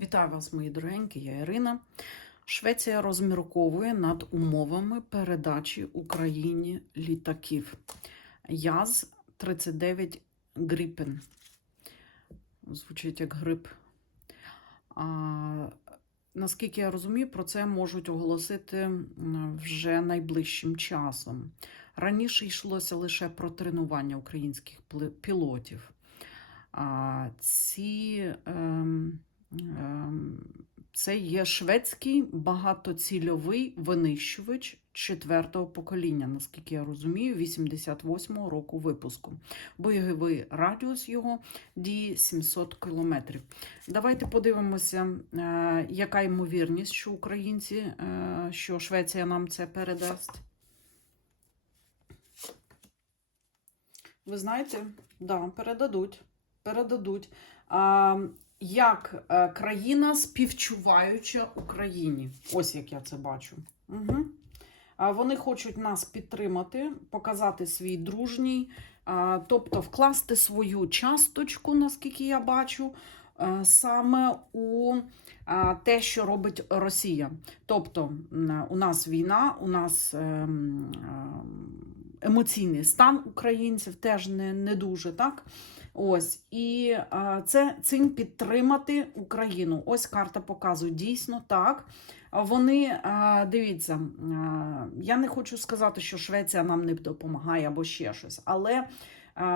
Вітаю вас, мої дорогенькі, я Ірина. Швеція розмірковує над умовами передачі Україні літаків. ЯЗ 39 Гріпен. Звучить як грип. А, наскільки я розумію, про це можуть оголосити вже найближчим часом. Раніше йшлося лише про тренування українських пілотів. А, ці, ем, це є шведський багатоцільовий винищувач четвертого покоління, наскільки я розумію, 88-го року випуску. Бойовий радіус його діє 700 кілометрів. Давайте подивимося, е, яка ймовірність, що українці, е, що Швеція нам це передасть. Ви знаєте, да, передадуть. Передадуть. Як е, країна співчуваюча Україні. Ось як я це бачу. Угу. Вони хочуть нас підтримати, показати свій дружній, тобто вкласти свою часточку, наскільки я бачу, е, саме у те, що робить Росія. Тобто у нас війна, у нас ем, ем, емоційний стан українців теж не, не дуже так. Ось і це цим підтримати Україну. Ось карта показує дійсно так. Вони дивіться, я не хочу сказати, що Швеція нам не допомагає або ще щось, але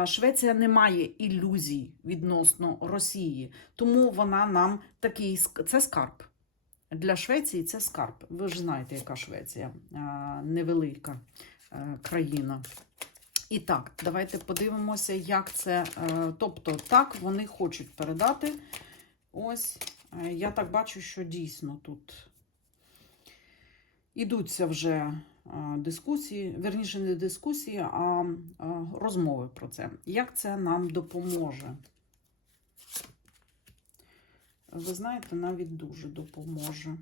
Швеція не має ілюзій відносно Росії, тому вона нам такий це скарб. Для Швеції це скарб. Ви ж знаєте, яка Швеція невелика е, країна. І так, давайте подивимося, як це. е, Тобто, так, вони хочуть передати. Ось, е, я так бачу, що дійсно тут ідуться вже е, дискусії, верніше, не дискусії, а розмови про це. Як це нам допоможе? Ви знаєте, навіть дуже допоможе.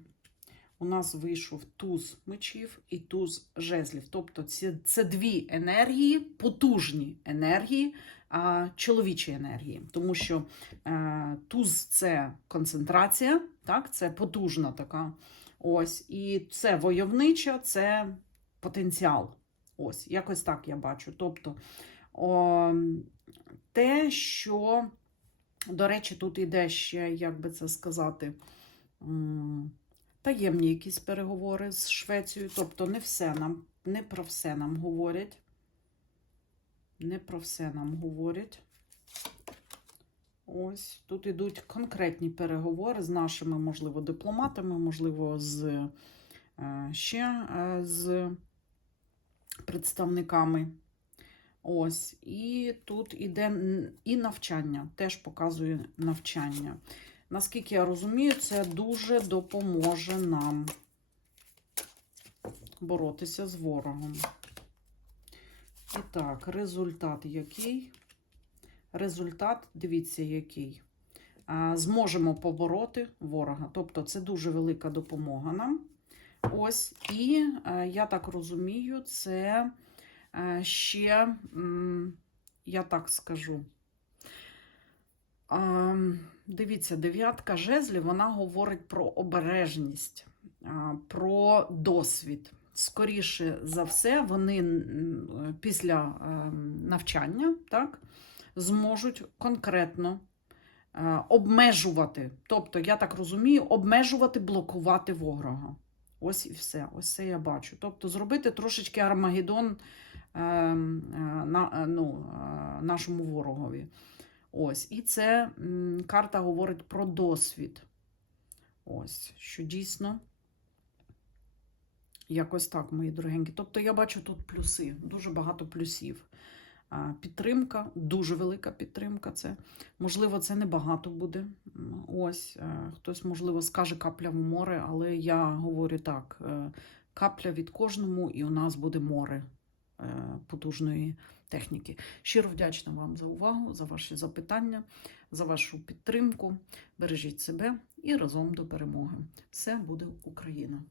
У нас вийшов туз мечів і туз жезлів. Тобто це, це дві енергії, потужні енергії, а, чоловічі енергії. Тому що е, туз це концентрація, так, це потужна така. Ось, і це войовнича, це потенціал. Ось, якось так я бачу. Тобто о, те, що, до речі, тут іде ще, як би це сказати, таємні якісь переговори з Швецією. Тобто не все нам, не про все нам говорять. Не про все нам говорять. Ось тут ідуть конкретні переговори з нашими, можливо, дипломатами, можливо, з е, ще е, з представниками. Ось, і тут іде і навчання, теж показує навчання. Наскільки я розумію, це дуже допоможе нам боротися з ворогом. І так, результат який? Результат, дивіться, який. Зможемо побороти ворога. Тобто, це дуже велика допомога нам. Ось, і е, я так розумію, це е, ще, я так скажу. А, Дивіться, дев'ятка жезлів, вона говорить про обережність, а, про досвід. Скоріше за все, вони після ем, навчання так, зможуть конкретно е, обмежувати. Тобто, я так розумію, обмежувати, блокувати ворога. Ось і все. Ось це я бачу. Тобто, зробити трошечки Армагеддон ем, е, на, е, ну, е, нашому ворогові. Ось, і це карта говорить про досвід. Ось, що дійсно якось так, мої дорогенькі. Тобто я бачу тут плюси, дуже багато плюсів. Підтримка, дуже велика підтримка. Це можливо, це не багато буде. Ось е, хтось, можливо, скаже капля в море, але я говорю так: е, капля від кожному, і у нас буде море потужної техніки. Щиро вдячна вам за увагу, за ваші запитання, за вашу підтримку. Бережіть себе і разом до перемоги. Все буде Україна!